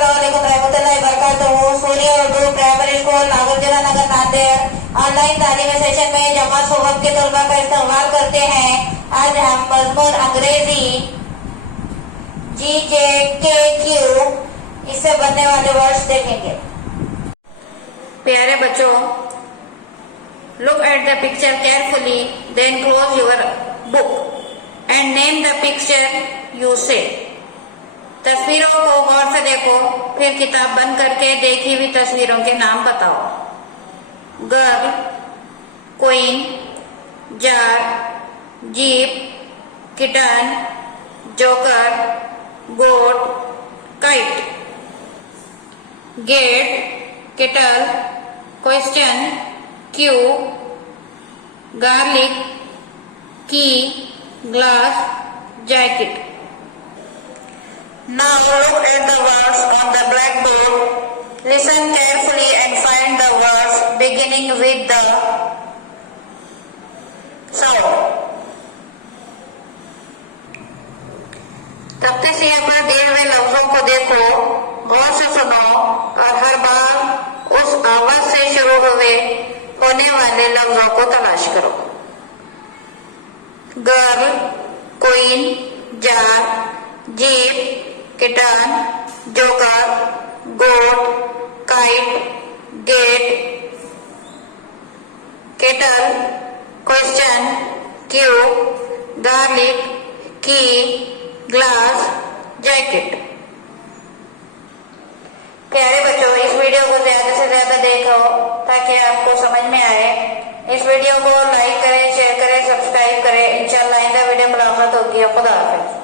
अस्सलामुअलैकुम रहमतुल्लाहि वबरकातुहू। सूर्य Urdu primary school नागरजुना नगर Nanded online तालीमी सेशन में जमात सोबत के तलबा का इस्तेमाल करते हैं। आज हम मजमून अंग्रेजी GJKQ इससे बनने वाले वर्ड्स देखेंगे। प्यारे बच्चों, look at the picture carefully, then close your book and name the picture you say. तस्वीरों को गौर से देखो, फिर किताब बंद करके देखी हुई तस्वीरों के नाम बताओ। Girl, queen, jar, jeep, kitten, joker, goat, kite. Gate, kettle, question, queue, garlic, key, glass, jacket. Now look at the words on the blackboard. Listen carefully and find the words beginning with the sound. तख्ते से अपने दिए हुए लफ्जों को देखो, गौर से सुनो और हर बार उस आवाज से शुरू होने वाले लफ्जों को तलाश करो। Girl, queen, jar, jeep, kitten, joker, goat, kite, gate, kettle, question, queue, garlic, key, glass, jacket. प्यारे बच्चों, इस वीडियो को ज्यादा से ज्यादा देखो ताकि आपको समझ में आए। इस वीडियो को लाइक करें, शेयर करें, सब्सक्राइब करें। इंशाल्लाह आइंदा वीडियो मुलाकात होगी। खुदा हाफिज।